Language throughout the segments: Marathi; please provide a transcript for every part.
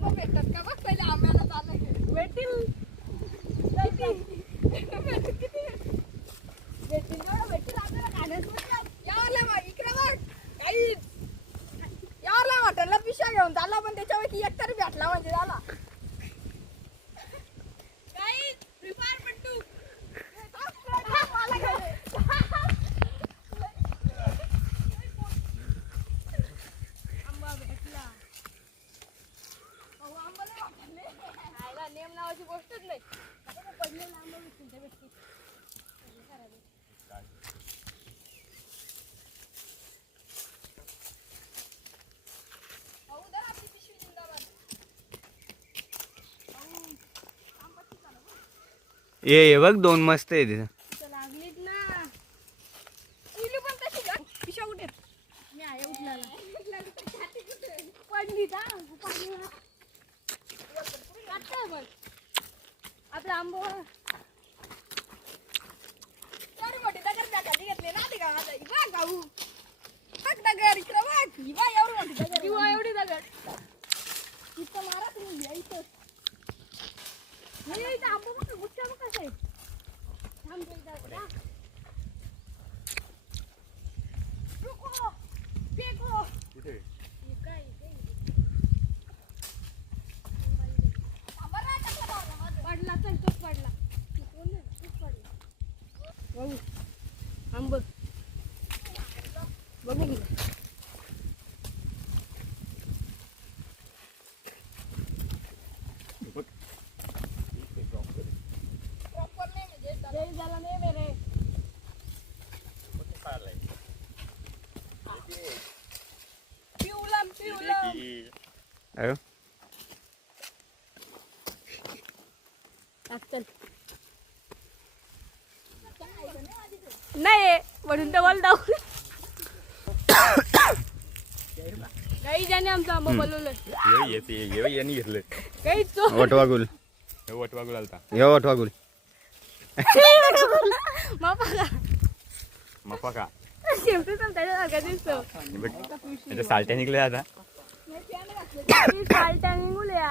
आंबा भेटतात का बघ पहिले आंब्याला चाललं भेटतील भेटतील आपल्याला खाण्यात यावरला इकडे बघ काही यावरला हॉटेलला पिशा घेऊन चालला पण त्याच्यापैकी एक तरी भेटला म्हणजे झाला काही प्रिफार पट्टू आंबा भेटला नेम नावाची गोष्टच नाही पडलेला आंबा भेटतील त्या भेटतील ये बघ दोन मस्त आहे तिथं लागलीत ना इलू पण तशी पिशा उठे मी आहे उठलाला पडली का मग आपला आंबो तर मोठी दगड खाली घेतले ना ते गावाचा बघ गाऊ बघ दगड इकडं बघ बघ एवढी मोठी दगड एवढी दगड इथं मारा तुम्ही इथं हे आंबो बघ गुच्छा बघ कसं आहे थांब इथं रुको देखो कुठे काय पडला चल तोच पडला बघू आंब बघू झाला नाही मेरे पिवलम अरे चल नाही म्हणून तर बोलतो काही जाणे आमचा आंबा बोलवलं यांनी घेतलं काही वटवागुल वटवागुल आलता हे वटवागुल मफा का शेवटी त्याच्यासारखा दिसतो सालट्या निघले आता सालट्या निघूल्या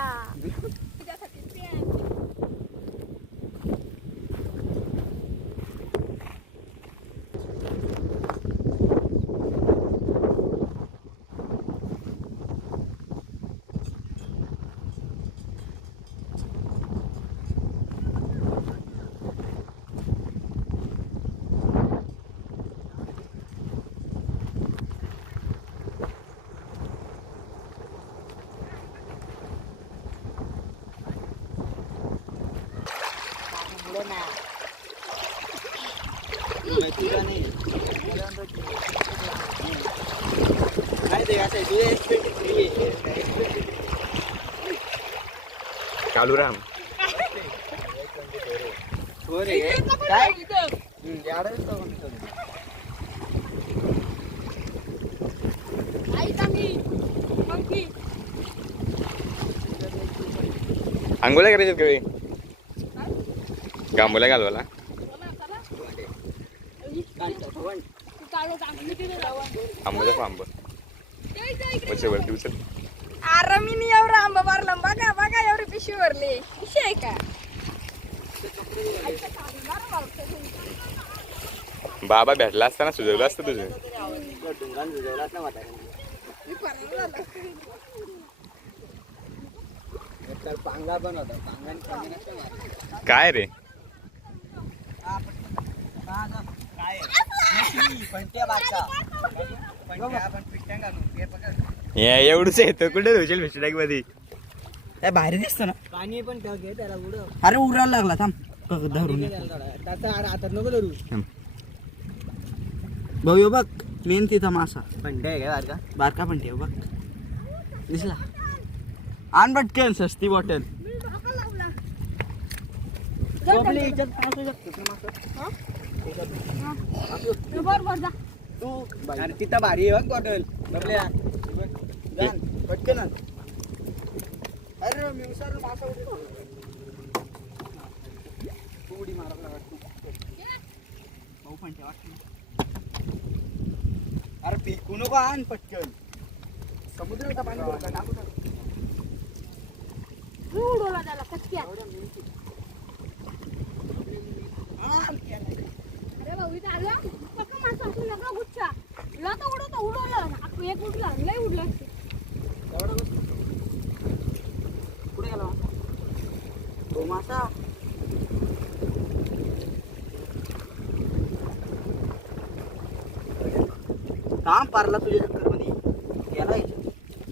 चालू राम आंघोळ्या करायच्यात काही गांबोल्या घालवाला आंबोचा आंब वरती उचल अरे मी नाही एवढं आंबा भरला बघा बघा एवढी पिशवी भरली पिशवी आहे का बाबा भेटला असताना सुजवलं असतं तुझं काय रे एवढंच येतं कुठे धुशील मिस्टेक मध्ये काय भारी दिसतो ना पाणी पण घे त्याला उडव अरे उरायला लागला थांब धरून आता नको धरू भाऊ बघ मेन तिथं मासा पंटे आहे का बारका पण ठेव बघ दिसला आण पटकन सस्ती बॉटल तू अरे तिथं भारी आहे बघ बॉटल बबल्या पटकन अरे मी विसरलो मासा उडी मारायला भाऊ पण ठेवा अरे पिकू नको आण पटकन समुद्राचा पाणी उडवला त्याला कचक्यात. अरे भाऊ इथं आलं पक्का माणसं असून नका गुच्छा लाता उडवलं एक उडला लय उडला कुठे गेला तो मासा काम पारला तुझ्या चक्कर मध्ये गेला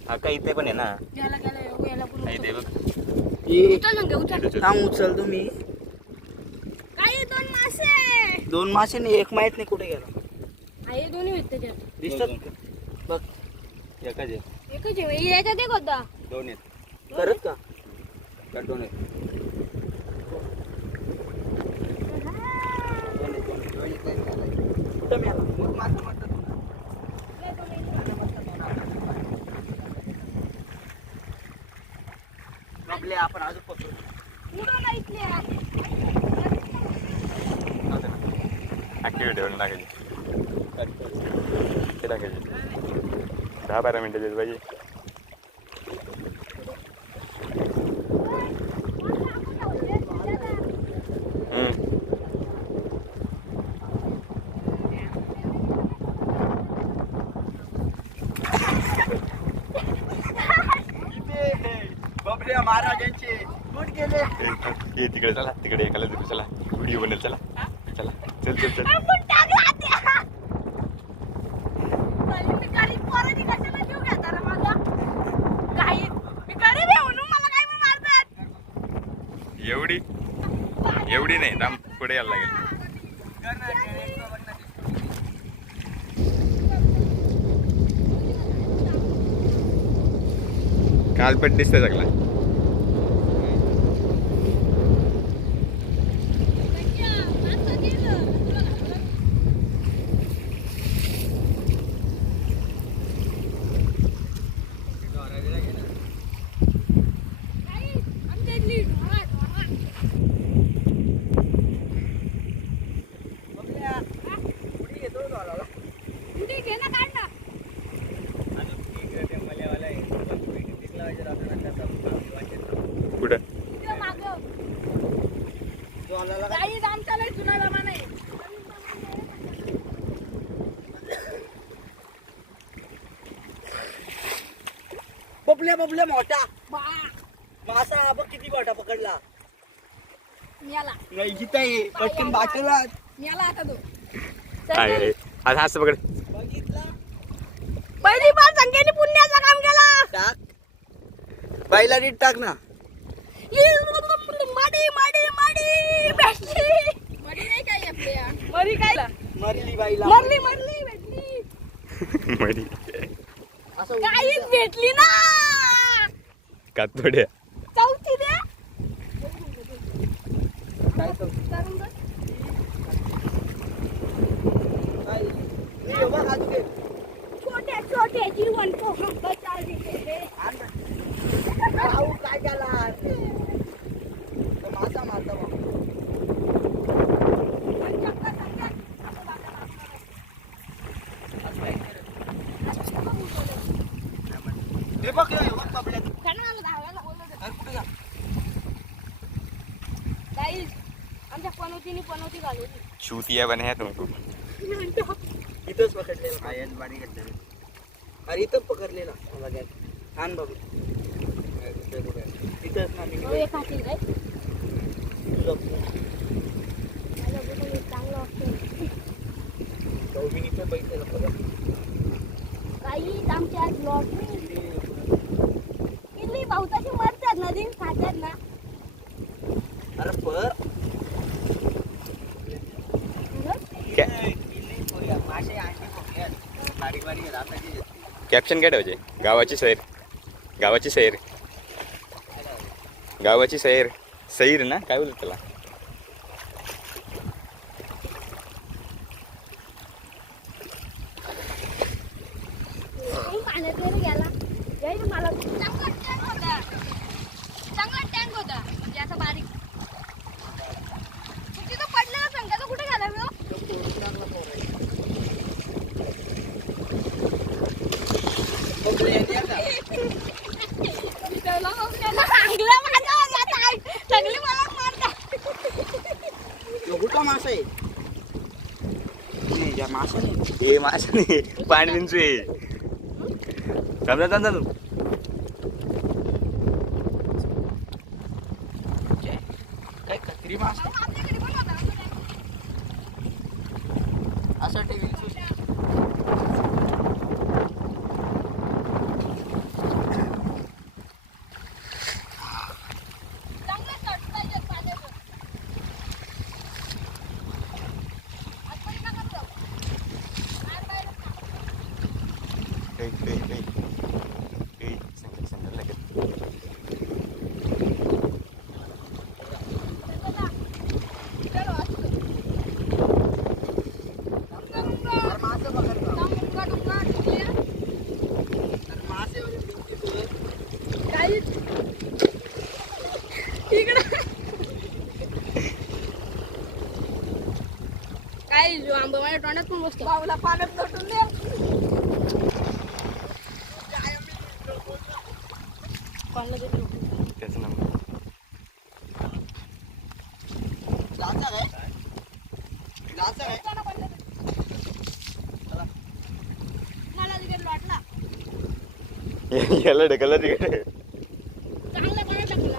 हा का इथे पण आहे ना गेला हा, इथे बघ काम उचल तुम्ही काही दोन मासे 2 मासे नाही एक माहित नाही कुठे गेला आहे दोन्ही आहेत त्याच्यात दिसतात का? बघ एकच आहे एकच आहे याच्यात एक होता 2 आहेत करत का 2 आहेत कुठं मिळाला मग मासा म्हणतात आपले आपण अजून पकडू उडवला इथले ऍक्टिव्हिटी वरून टाकायची ते टाकायची 10-12 मिनिटं देत पाहिजे बापरे महाराजांचे कुठ गेले ये तिकडे चला तिकडे एकाला तरी चला व्हिडिओ बनेल चला चला चल चल चल एवढी नाही दाम पुढे यायला लागेल कालपट दिसतंय सगळा कुठं बबल्या बबल्या मोठा मासा बघ किती मोठा पकडला नाही जिथं आहे पटकन बाजूला आहे आज हात पकड बघितला पहिली बार संख्येने पुण्याचं काम केला टाक बाईला नीट टाक ना माडी माडी माडी भेटली मडी नाही काय आपल्या मरी काय मरली बाईला मरली मरली भेटली मडी असं काहीच भेटली ना कातोड्या चौथी द्या काय तो काय हे बघ आज घे छोटे छोटे जीवन को हम बचा देते भाऊ काय केला तो मासा मारता भाऊ हे बघ रे बघ बाबल्या तू अरे कुठे जा आमच्या पनवती घालवली चूतिया बने हैं तुमको इथंच पकडलेला आयन पाणी घेतलेलं अरे इथंच पकडलेला मला काय आण बाबू तिथंच ना मी एक हाती काय चांगलं वाटतं चौबिनीचं बैठलेलं पकड काही आमच्या लॉटरी किती बहुताशी मरतात नदी खातात ना अरे पर कॅप्शन काय ठेवायचे गावाची सैर गावाची सैर गावाची सैर सैर ना काय बोलत त्याला पाण्यात गेला मला चांगला टँक होता म्हणजे असं बारीक तिथं पडलेला संख्या कुठे गेला मासा आहे नाही, या मासा नाही. हे मासा नाही पाणी विंचू आहे समजा समजा तू काय खत्री मासा आपल्याकडे पण होता असं टेबल चांगलं शॉट पाहिजे पाण्याचं आतमध्ये नका जाऊ बाहेर बाहेरच थांब. चलो असं मासे पकडतो मासे काय जो आंबा माझ्या तोंडात पण बसतो बाबूला पाण्यात लोटून दे कोणाला देते लोटून? त्याचं नाव लाचा काय लाचा काय कोणाला कोणाला देते? मला तिकडे लोटला याला ढकलला तिकडे चांगला कोणा टाकला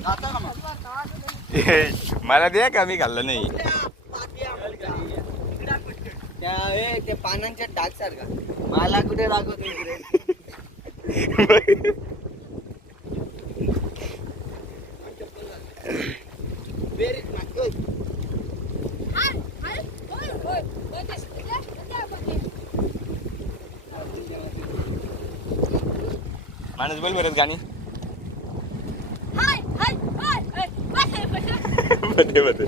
लाचा का मग मला द्या का मी खाल्लं नाही त्या पानांच्या डाग सारखा मला कुठे दाखवतो इकडे हाय हाय होय होय होय ते माणूस बोल बरं गाणी हाय हाय हाय बसे बसे बदे बदे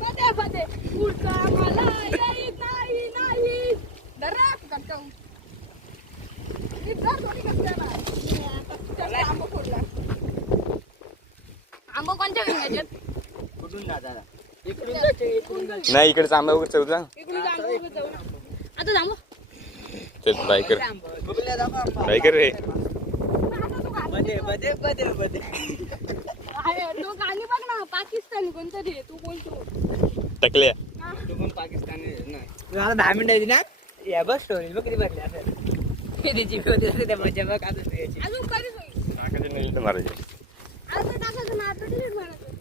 बसे बसे पुढचा मला येत नाही नाही दरा कटकाऊ इधर थोडी कसला आंबा फोडला आंबा कोणत्या विंगाच्यात कुठून जाता इकडून जायचं इकडून जायचं नाही इकडे आंबा वगैरे चौदा इकडून आंबा उभं जाऊ ना. आता थांबा चल बाय कर बघूया दाखव आंबा. बाय कर रे आता तू गाणी बदे बदे बदे बदे आहे, तो गाणी बघ ना पाकिस्तानी कोणतरी आहे, तू बोलतो टकल्या हा. तू पण पाकिस्तानी ना तू आता 10 मिनिटं येते ना या बघ स्टोरी बघ किती भरली असेल त्याची होती त्या मजा बघ आता तू याची अजून कधी होईल टाकायचे नाही तर मारायचे आता टाकायचं ना आता डिलीट मारायचं